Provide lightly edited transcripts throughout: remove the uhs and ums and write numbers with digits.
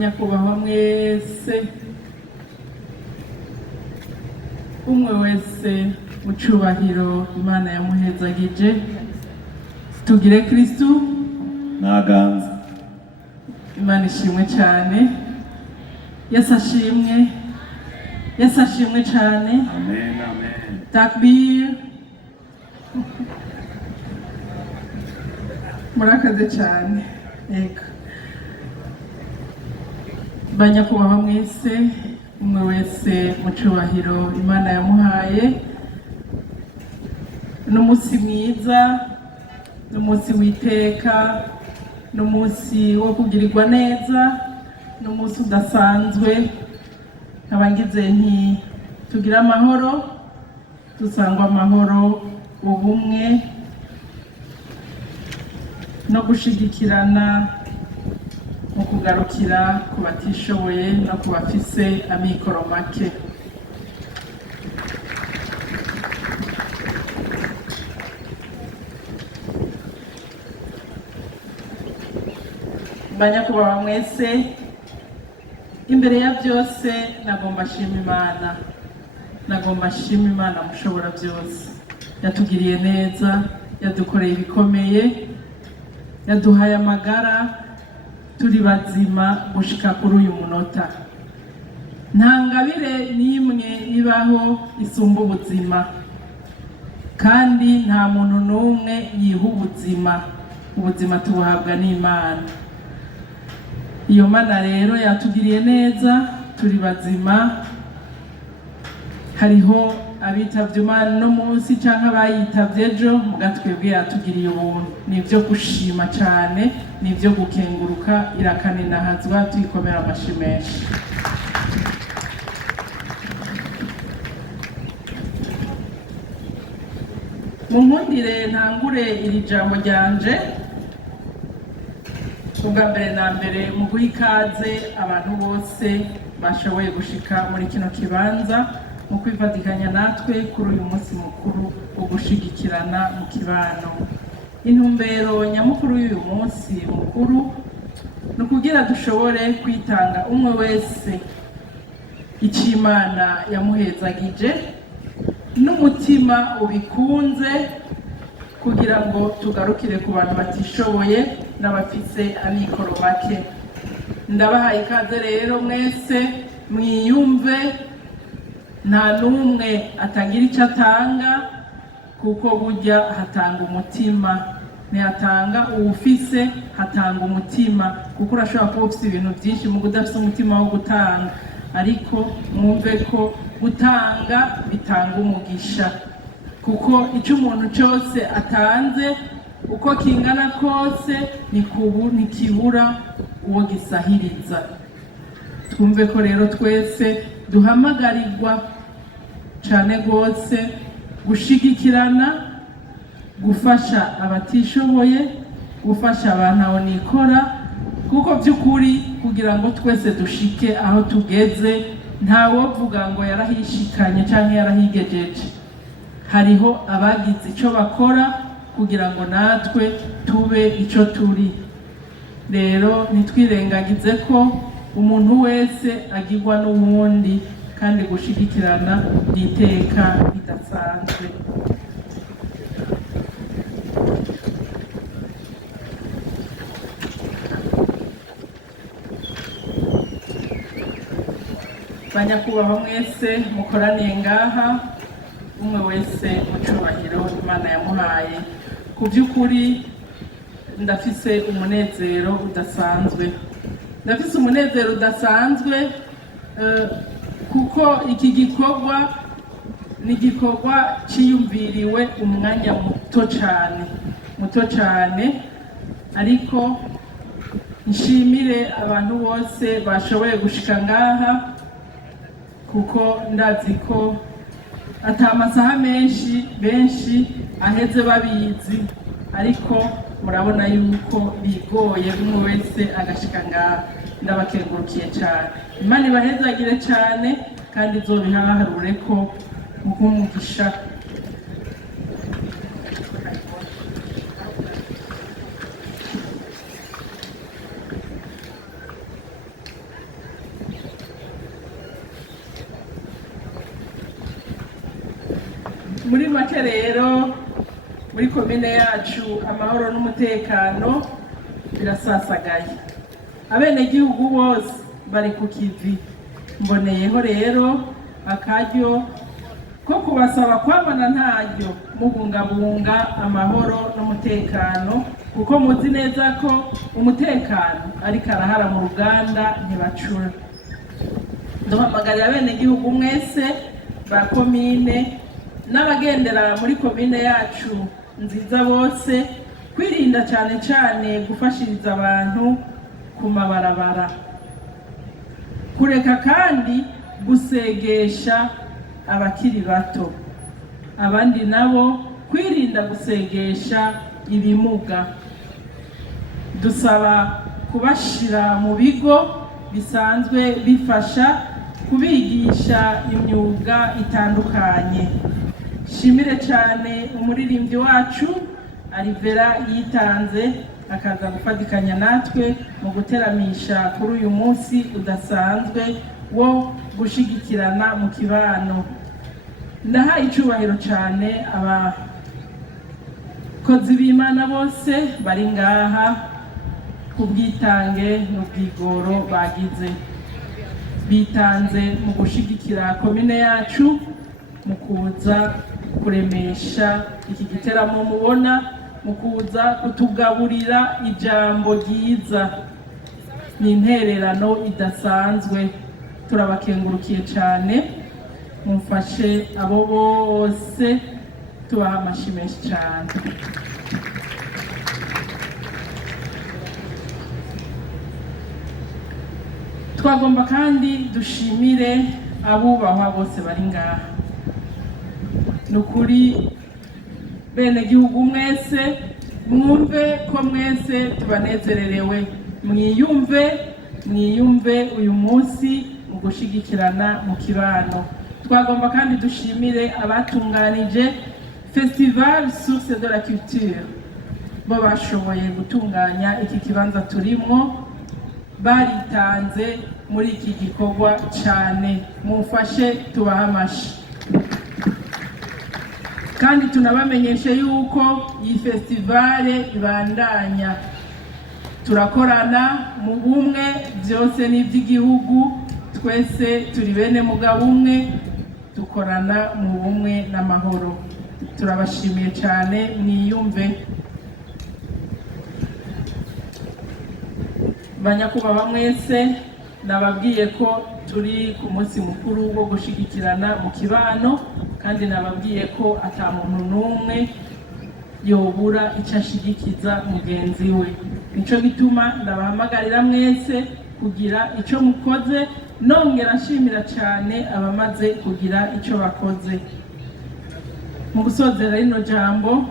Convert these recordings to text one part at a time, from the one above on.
nyakubahwa mwese umwe wese mu cubahiro Imana yamuhezagije tugire Kristu naganza. Imana ishimwe cyane, Yesu ashimwe cyane. Amen, amen. Takbir. Murakaze cyane. Ego banyakubahwa mwese umwe wese mu cubahiro Imana yamuhaye n'umunsi mwiza, n'umunsi witeka, n'umunsi wo kugirirwa neza, n'umunsi udasanzwe. Abangize nti tugira amahoro, dusangwa amahoro, ubumwe no gushigikirana mu kugarukira ku batishoboye no ku bafise amikoro make. Banyakubahwa mwese, imbere ya byose nagomba shima Imana mushobora byose. Yatugiriye neza, yadukoreye ibikomeye, yaduhaye amagara, turi bazima gushika kuri uyu munota. Nta ngabire n'imwe ibaho isumba ubuzima, kandi nta muntu n'umwe yiha ubuzima tubuhabwa n'Imana. Iyo Mana rero yatugiriye neza, turi bazima. Hariho abitavye Imana no munsi canke abayitavye ejo, muga twebwe yatugiriye ubuntu. Nivyo gushima cane, nivyo gukenguruka, irakaninahazwa, tuyikomera amashi menshi. Munkundire ntangure iri jambo ryanje ubwa mbere na mbere mu guha ikaze abantu bose bashoboye gushika muri kino kibanza mu kwifatikanya natwe kuri uyu munsi mukuru wo gushigikirana mu kibano. Intumbero nyamukuru y'uyu munsi mukuru ni ukugira dushobore kwitanga umwe wese icyo Imana yamuhezagije n'umutima ubikunze, kugira ngo tugarukire ku bantu batishoboye n'abafise amikoro make. Ndabahaye ikaze rero mwese, mwiyumve, nta n'umwe atagira icyo atanga, kuko burya hatanga umutima. Ntihatanga uwufise, hatanga umutima, kuko urashobora kuba ufise ibintu byinshi mu kudafise umutima wo gutanga, ariko mwumve ko gutanga bitanga umugisha, kuko icyo umuntu cyose atanze uko kingana kose ntikibura uwo gisahiriza. Twumve ko rero twese duhamagarirwa cyane rwose gushigikirana, gufasha abatishoboye, gufasha abantu aho nikora, kuko by'ukuri kugira ngo twese dushike aho tugeze, ntawovuga ngo yarahishikanye cyangwa yarahigejeje. Hariho abagize icyo bakora kugira ngo natwe tube icyo turi. Rero ntitwirengagize ko umuntu wese agirwa n'uwundi, kandi gushigikirana ni iteka ridasanzwe. Banyakubahwa mwese mukoraniye ngaha, umwe wese mu cubahiro Imana yamuhaye. Ku by'ukuri ndafise umunezero udasanzwe, kuko iki gikorwa ni igikorwa ciyumviriwe umwanya muto cyane, ariko nshimire abantu bose bashoboye gushika ngaha, kuko ndazi ko atamasaha benshi aheze babizi, ariko murabona yuko bigoye umwe wese agashika ngaha. Ndabakengurukiye cyane. Imana ibahezagire cyane, kandi izobihaharure ko umugisha. muri make rero muri komine yacu amahoro n'umutekano birasasagaye, abenegihugu bose bari ku kivi. Mboneyeho rero akaryo ko kubasaba kwamana ntaryo mubungabunga amahoro n'umutekano, kuko muzi neza ko umutekano ariko arahara mu ruganda ntibacura. Duhamagarira abenegihugu mwese ba komine n'abagendera muri komine yacu nziza bose kwirinda cyane cyane gufashiriza abantu ku mabarabara, kureka kandi gusegesha abakiri bato, abandi nabo kwirinda gusegesha ibimuga. Dusaba kubashira mu bigo bisanzwe bifasha kubigisha imyuga itandukanye. Shimire cyane umuririmbyi wacu Alivera yitanze akaza gufatikanya natwe mu guteramisha kuri uyu munsi udasanzwe wo gushigikirana mu kibano. Ndahaye icubahiro cyane abakozi b'Imana bose bari ngaha ku bwitange n'ubwigoro bagize, bitanze mu gushigikira komine yacu mu kuza kuremesha iki giteramo mubona, mu kuza kutugaburira ijambo ryiza. Ni intererano idasanzwe, turabakengurukiye cyane. Mumfashe abo bose tubaha amashyi menshi cyane. Twagomba kandi dushimire abubahwa bose bari ngaha. Nukuri bene gihugu mwese mwumve ko mwese tubanezererewe, mwiyumve uyu munsi mu gushigikirana mu kibano. Twagomba kandi dushimire abatunganije Festival Source de la Culture, bo bashoboye gutunganya iki kibanza turimo, baritanze muri iki gikorwa cyane. Mumfashe tubaha amashyi. Kandi tunabamenyeshe yuko iyi festivale ibandanya, turakorana mu bumwe, byose n'iby'igihugu, twese turi bene mugabo umwe, dukorana mu bumwe n'amahoro. Turabashimiye cyane, mwiyumve. Banyakubahwa mwese, nababwiye ko turi ku munsi mukuru wo gushigikirana mu kibano, kandi nababwiye ko ata muntu n'umwe yobura icyo ashigikiza mugenzi we. Nico gituma ndabahamagarira mwese kugira icyo mukoze, nongera nshimira cyane abamaze kugira icyo bakoze. Mu gusozera rino jambo,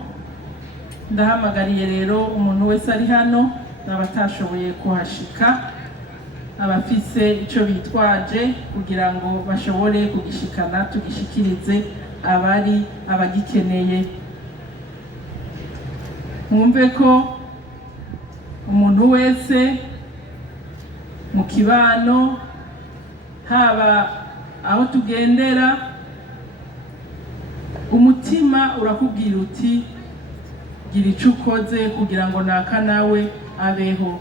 ndahamagariye rero umuntu wese ari hano n'abatashoboye kuhashika, abafise icyo bitwaje kugira ngo bashobore kugishikana, tugishikirize abagikeneye. Mwumve ko umuntu wese mu kibano, haba aho tugendera, umutima urakubwira uti gira icyo ukoze kugira ngo naka nawe abeho.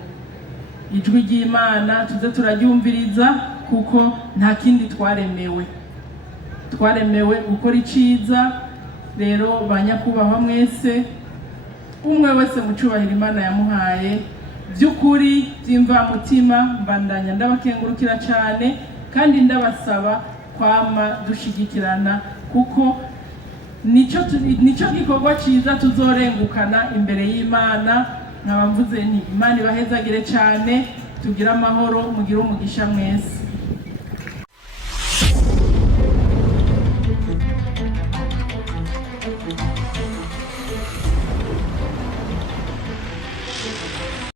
Ijwi ry'Imana tuze turaryumviriza, kuko nta kindi twaremewe gukora iciza. Rero banyakubahwa mwese, umwe wese mu cubahiro Imana yamuhaye, by'ukuri by'imvamutima mbandanya ndabakengurukira cyane, kandi ndabasaba kwama dushigikirana, kuko nico gikorwa ciza tuzorengukana imbere y'Imana. Nkaba mvuze nti Imana ibahezagire cyane, tugire amahoro, mugire umugisha mwese.